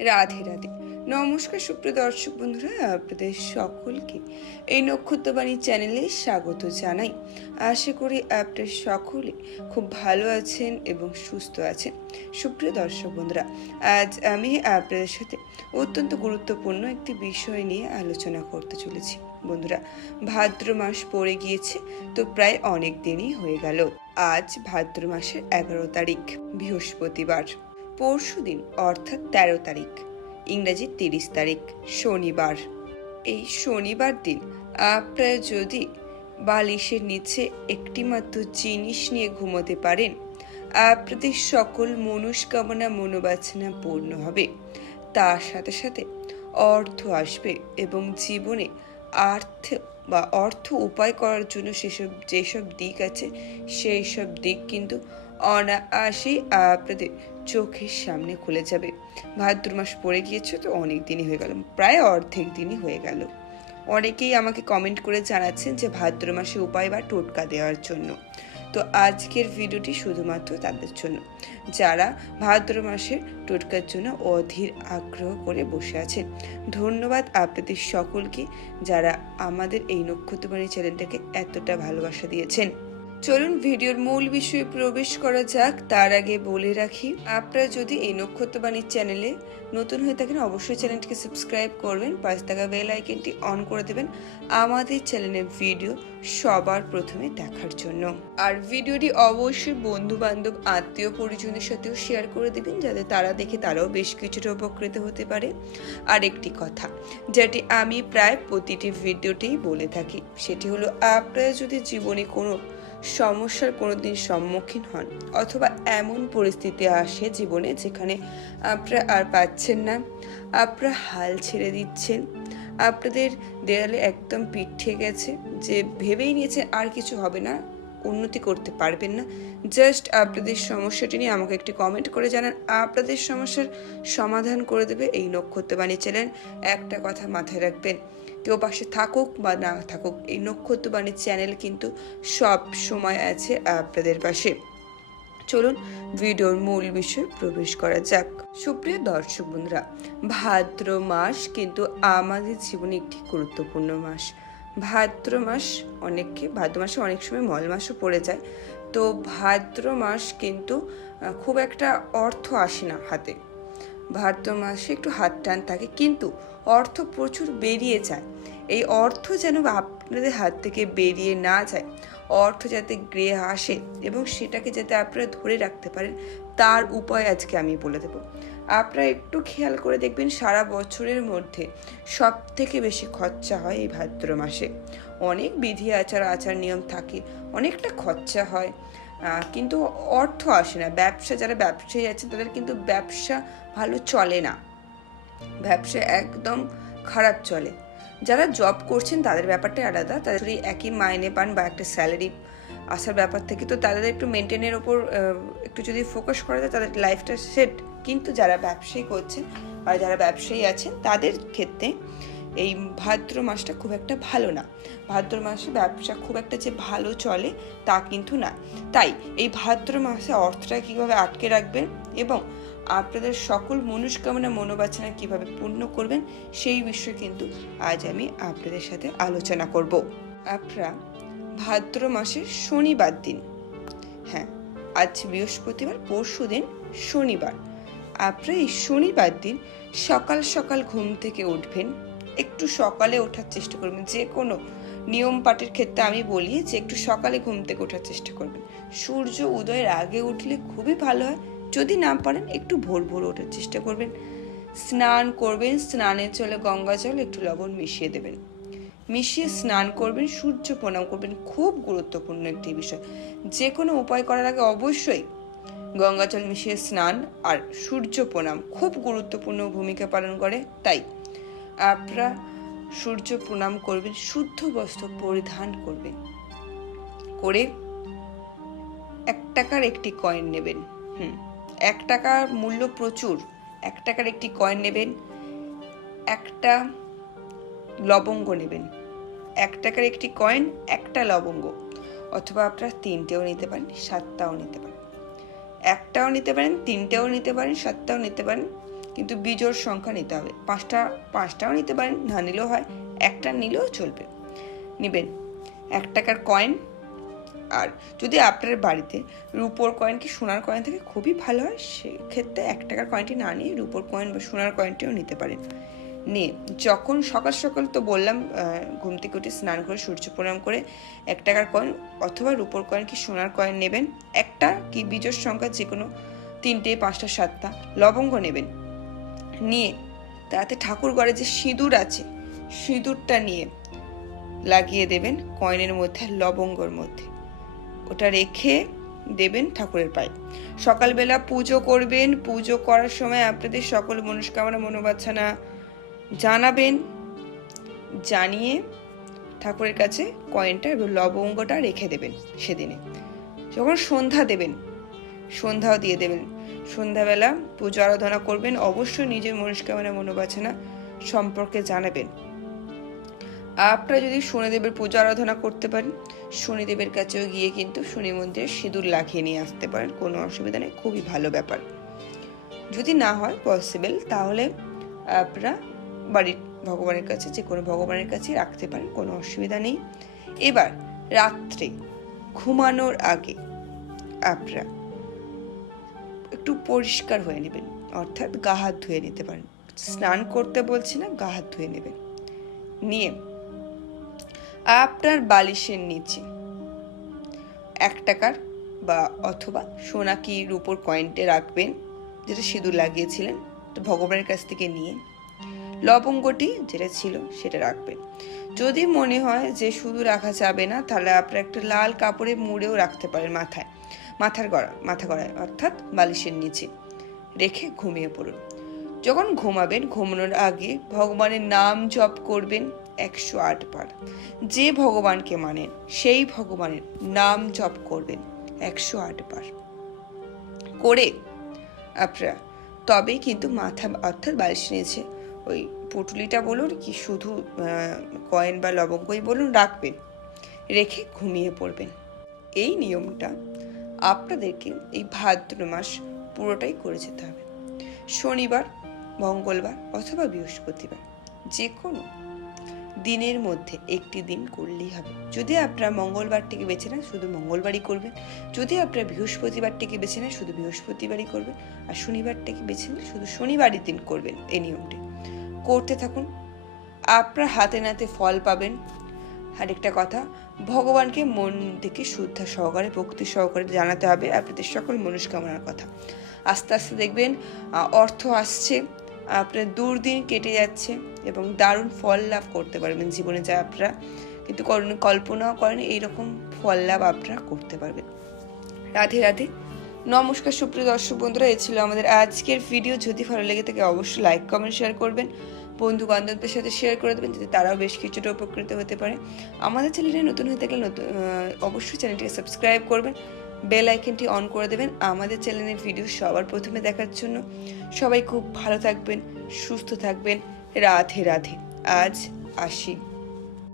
রাধে রাধে। নমস্কার সুপ্রিয় দর্শক বন্ধুরা, আপনাদের সকলকে এই নক্ষত্রবাণী চ্যানেলে স্বাগত জানাই। আশা করি আপনার সকলে খুব ভালো আছেন এবং সুস্থ আছেন। সুপ্রিয় দর্শক বন্ধুরা, আজ আমি আপনাদের সাথে অত্যন্ত গুরুত্বপূর্ণ একটি বিষয় নিয়ে আলোচনা করতে চলেছি। বন্ধুরা, ভাদ্র মাস পড়ে গিয়েছে, তো প্রায় অনেক দিনই হয়ে গেল। আজ ভাদ্র মাসের এগারো তারিখ, বৃহস্পতিবার। পরশু দিন, অর্থাৎ তেরো তারিখ। ইংরেজি তিরিশ তারিখ, শনিবার। এই শনিবার দিন আপনারা যদি বালিশের নিচে একটিমাত্র জিনিস নিয়ে ঘুমোতে পারেন, আপনাদের সকল মনস্কামনা মনোবাসনা পূর্ণ হবে। তার সাথে সাথে অর্থ আসবে এবং জীবনে আর্থ বা অর্থ উপায় করার জন্য সেসব, যেসব দিক আছে সেই সব দিক কিন্তু অনায়াসেই আপনাদের চোখের সামনে খুলে যাবে। ভাদ্র মাস পড়ে গিয়েছে তো অনেক দিনই হয়ে গেল, প্রায় অর্ধেক দিনই হয়ে গেল। অনেকেই আমাকে কমেন্ট করে জানাচ্ছেন যে ভাদ্র মাসে উপায় বা টোটকা দেওয়ার জন্য। তো আজকের ভিডিওটি শুধুমাত্র তাদের জন্য। যারা ভাদ্র মাসের টোটকার জন্য অধীর আগ্রহ করে বসে আছেন, ধন্যবাদ আপনাদের সকলকে যারা আমাদের এই নক্ষত্রবাণী চ্যানেলটাকে এতটা ভালোবাসা দিয়েছেন। চলুন ভিডিওর মূল বিষয়ে প্রবেশ করা যাক, তার আগে বলে রাখি, আপনারা যদি এই নক্ষত্রবাণীর চ্যানেলে নতুন হয়ে থাকেন, অবশ্যই চ্যানেলটিকে সাবস্ক্রাইব করবেন পাঁচ টাকা বেল আইকনটি অন করে দেবেন। আমাদের চ্যানেলের ভিডিও সবার প্রথমে দেখার জন্য। আর ভিডিওটি অবশ্যই বন্ধু বান্ধব আত্মীয় পরিজনের সাথেও শেয়ার করে দেবেন, যাতে তারা দেখে তারাও বেশ কিছুটা উপকৃত হতে পারে। আর একটি কথা, যেটি আমি প্রায় প্রতিটি ভিডিওতেই বলে থাকি, সেটি হলো আপনারা যদি জীবনে কোনো সমস্যার কোনো দিন সম্মুখীন হন, অথবা এমন পরিস্থিতি আসে জীবনে যেখানে আপনারা আর পাচ্ছেন না, আপনারা হাল ছেড়ে দিচ্ছেন আপনাদের দেয়ালে একদম পিঠ গেছে, যে ভেবেই নিয়েছে আর কিছু হবে না, উন্নতি করতে পারবেন না। জাস্ট আপনাদের সমস্যাটি নিয়ে আমাকে একটি কমেন্ট করে জানান। আপনাদের সমস্যার সমাধান করে দেবে এই নক্ষত্রবাণী চ্যানেল। একটা কথা মাথায় রাখবেন, কেউ পাশে থাকুক বা না থাকুক, এই নক্ষত্রবাণীর চ্যানেল কিন্তু সব সময় আছে আপনাদের পাশে। চলুন ভিডিওর মূল বিষয়ে প্রবেশ করা যাক। সুপ্রিয় দর্শক বন্ধুরা, ভাদ্র মাস কিন্তু আমাদের জীবনে একটি গুরুত্বপূর্ণ মাস। ভাদ্র মাস অনেককে, ভাদ্র মাসে অনেক সময় মল মাসও পড়ে যায়। তো ভাদ্র মাস কিন্তু খুব একটা অর্থ আসে না হাতে। ভাদ্র মাসে একটু হাত টান থাকে, কিন্তু অর্থ প্রচুর বেরিয়ে যায়। এই অর্থ যেন আপনাদের হাত থেকে বেরিয়ে না যায়। অর্থ যাতে গৃহে আসে এবং সেটাকে যাতে আপনারা ধরে রাখতে পারেন, তার উপায় আজকে আমি বলে দেবো। আপনারা একটু খেয়াল করে দেখবেন সারা বছরের মধ্যে সব থেকে বেশি খরচা হয় এই ভাদ্র মাসে। অনেক বিধি, আচার আচার নিয়ম থাকে, অনেকটা খরচা হয় কিন্তু অর্থ আসে না। ব্যবসা, যারা ব্যবসায়ী আছে তাদের কিন্তু ব্যবসা ভালো চলে না। ব্যবসা একদম খারাপ চলে। যারা জব করছেন, তাদের ব্যাপারটা আলাদা। তাদের যদি একই মাইনে পান বা একটা স্যালারি আসার ব্যাপার থেকে, তো তাদের একটু মেনটেনের ওপর একটু যদি ফোকাস করা যায়, তাদের লাইফটা সেট কিন্তু যারা ব্যবসায়ী করছেন আর যারা ব্যবসায়ী আছেন, তাদের ক্ষেত্রে এই ভাদ্র মাসটা খুব একটা ভালো না। ভাদ্র মাসে ব্যবসা খুব একটা যে ভালো চলে, তা কিন্তু না। তাই এই ভাদ্র মাসে অর্থটা কীভাবে আটকে রাখবেন এবং আপনাদের সকল মনস্কামনা মনোবাচনা কীভাবে পূর্ণ করবেন সেই বিষয়ে কিন্তু আজ আমি আপনাদের সাথে আলোচনা করব। আপনারা ভাদ্র মাসের শনিবার দিন হ্যাঁ আজ বৃহস্পতিবার, পরশু দিন শনিবার। আপনারা এই শনিবার দিন সকাল সকাল ঘুম থেকে উঠবেন, একটু সকালে ওঠার চেষ্টা করবেন। যে কোনো নিয়ম পাঠের ক্ষেত্রে আমি বলি যে একটু সকালে ঘুম থেকে ওঠার চেষ্টা করবেন। সূর্য উদয়ের আগে উঠলে খুবই ভালো হয় যদি না পারেন, একটু ভোর ভোর ওঠার চেষ্টা করবেন। স্নান করবেন, স্নানের জলে গঙ্গা জল, একটু লবণ মিশিয়ে দেবেন। মিশিয়ে স্নান করবেন, সূর্য প্রণাম করবেন, খুব গুরুত্বপূর্ণ একটি বিষয়। যে কোনো উপায় করার আগে অবশ্যই গঙ্গা জল মিশিয়ে স্নান আর সূর্য প্রণাম খুব গুরুত্বপূর্ণ ভূমিকা পালন করে। তাই আপনারা সূর্য প্রণাম করবেন, শুদ্ধ বস্ত্র পরিধান করবেন। করে এক টাকার একটি কয়েন নেবেন। হুম। এক টাকার মূল্য প্রচুর, এক টাকার একটি কয়েন নেবেন, একটা লবঙ্গ নেবেন। এক টাকার একটি কয়েন একটা লবঙ্গ। অথবা আপনারা তিনটেও নিতে পারেন, সাতটাও নিতে পারেন। একটাও নিতে পারেন, তিনটেও নিতে পারেন, সাতটাও নিতে পারেন, কিন্তু বিজোড় সংখ্যা নিতে হবে। পাঁচটা, পাঁচটাও নিতে পারেন, না নিলেও হয়, একটা নিলেও চলবে। নেবেন। এক টাকার কয়েন আর যদি আপনার বাড়িতে রুপোর কয়েন কি সোনার কয়েন থেকে, খুবই ভালো হয়। সেক্ষেত্রে এক টাকার কয়েনটি না নিয়ে রুপোর কয়েন বা সোনার কয়েনটিও নিতে পারেন। নিয়ে যখন সকাল সকাল তো বললাম ঘুম থেকে উঠে স্নান করে সূর্য প্রণাম করে এক টাকার কয়েন অথবা রুপোর কয়েন কি সোনার কয়েন নেবেন, একটা কি বীজের সংখ্যা যে কোনো তিনটে, পাঁচটা, সাতটা লবঙ্গ নেবেন। নিয়ে তাতে ঠাকুর ঘরে যে সিঁদুর আছে, সিঁদুরটা নিয়ে লাগিয়ে দেবেন কয়েনের মধ্যে, লবঙ্গর মধ্যে। ওটা রেখে দেবেন ঠাকুরের পায়ে। সকালবেলা পুজো করবেন, পুজো করার সময় আপনাদের সকল মনস্কামনা মনোবাচ্ছনা জানাবেন, জানিয়ে ঠাকুরের কাছে কয়েনটা এবং লবঙ্গটা রেখে দেবেন সেদিনে। যখন সন্ধ্যা দেবেন, সন্ধ্যাও দিয়ে দেবেন। সন্ধ্যাবেলা পুজো আরাধনা করবেন, অবশ্যই নিজের মনস্কামনা মনোবাসনা সম্পর্কে জানাবেন। আপনারা যদি শনিদেবের পূজা আরাধনা করতে পারেন, শনিদেবের কাছেও গিয়ে কিন্তু শনি মন্দিরে সিঁদুর লাখিয়ে নিয়ে আসতে পারেন, কোনো অসুবিধা নেই, খুবই ভালো ব্যাপার। যদি না হয় পসিবল তাহলে আপনারা বাড়ির ভগবানের কাছে, যে কোনো ভগবানের কাছে রাখতে পারেন, কোনো অসুবিধা নেই। এবার রাত্রে ঘুমানোর আগে আপনারা একটু পরিষ্কার হয়ে নেবেন, অর্থাৎ গা হাত ধুয়ে নিতে পারেন। স্নান করতে বলছি না, গা হাত ধুয়ে নেবেন। নিয়ে আপনার বালিশের নিচে। এক টাকার বা অথবা সোনা কি রূপোর কয়েনটে রাখবেন, যেটা সিঁদুর লাগিয়েছিলেন, তো ভগবানের কাছ থেকে নিয়ে। লবঙ্গটি যেটা ছিল সেটা রাখবেন। যদি মনে হয় যে শুধু রাখা যাবে না, তাহলে আপনারা একটা লাল কাপড়ে মুড়েও রাখতে পারেন মাথায়। মাথার গড়া, মাথা গড়ায়, অর্থাৎ বালিশের নিচে। রেখে ঘুমিয়ে পড়ুন। যখন ঘুমাবেন, ঘুমানোর আগে ভগবানের নাম জপ করবেন। একশো আট বার। যে ভগবানকে মানেন, সেই ভগবানের নাম জপ করবেন একশো আট বার। করে আপনারা তবেই কিন্তু মাথা, অর্থাৎ বালিশ নিয়েছে। ওই পুটুলিটা বলুন কি শুধু কয়েন বা লবঙ্গই বলুন, রাখবেন। রেখে ঘুমিয়ে পড়বেন। এই নিয়মটা আপনাদেরকে এই ভাদ্র মাস পুরোটাই করে যেতে হবে। শনিবার, মঙ্গলবার অথবা বৃহস্পতিবার যে কোনো দিনের মধ্যে একটি দিন করলেই হবে। যদি আপনারা মঙ্গলবারটিকে বেছে নেন, শুধু মঙ্গলবারই করবেন। যদি আপনারা বৃহস্পতিবারটিকে বেছে নেন, শুধু বৃহস্পতিবারই করবেন। আর শনিবারটাকে বেছে নিলে শুধু শনিবারই দিন করবেন এই নিয়মটি। করতে থাকুন। আপনার হাতে নাতে ফল পাবেন। আরেকটা কথা, ভগবানকে মন থেকে শ্রদ্ধা সহকারে, ভক্তি সহকারে জানাতে হবে আপনাদের সকল মনস্কামনার কথা। আস্তে আস্তে দেখবেন অর্থ আসছে, আপনার দুর্দিন কেটে যাচ্ছে। এবং দারুণ ফল লাভ করতে পারবেন জীবনে যা আপনারা। কিন্তু কল্পনা- কল্পনাও করেন এইরকম ফল লাভ আপনারা করতে পারবেন। রাধে রাধে। নমস্কার সুপ্রিয় দর্শক বন্ধুরা এ ছিল আমাদের আজকের ভিডিও। যদি ভালো লেগে থাকে অবশ্যই লাইক কমেন্ট শেয়ার করবেন। বন্ধু বান্ধবদের সাথে শেয়ার করে দেবেন, যাতে তারাও বেশ কিছুটা উপকৃত হতে পারে। আমাদের চ্যানেলে নতুন হয়ে থাকলে নতুন অবশ্যই চ্যানেলটিকে সাবস্ক্রাইব করবেন। বেল আইকনটি অন করে দেবেন। আমাদের চ্যানেলের ভিডিও সবার প্রথমে দেখার জন্য সবাই খুব ভালো থাকবেন, সুস্থ থাকবেন। রাধে রাধে। আজ আসি।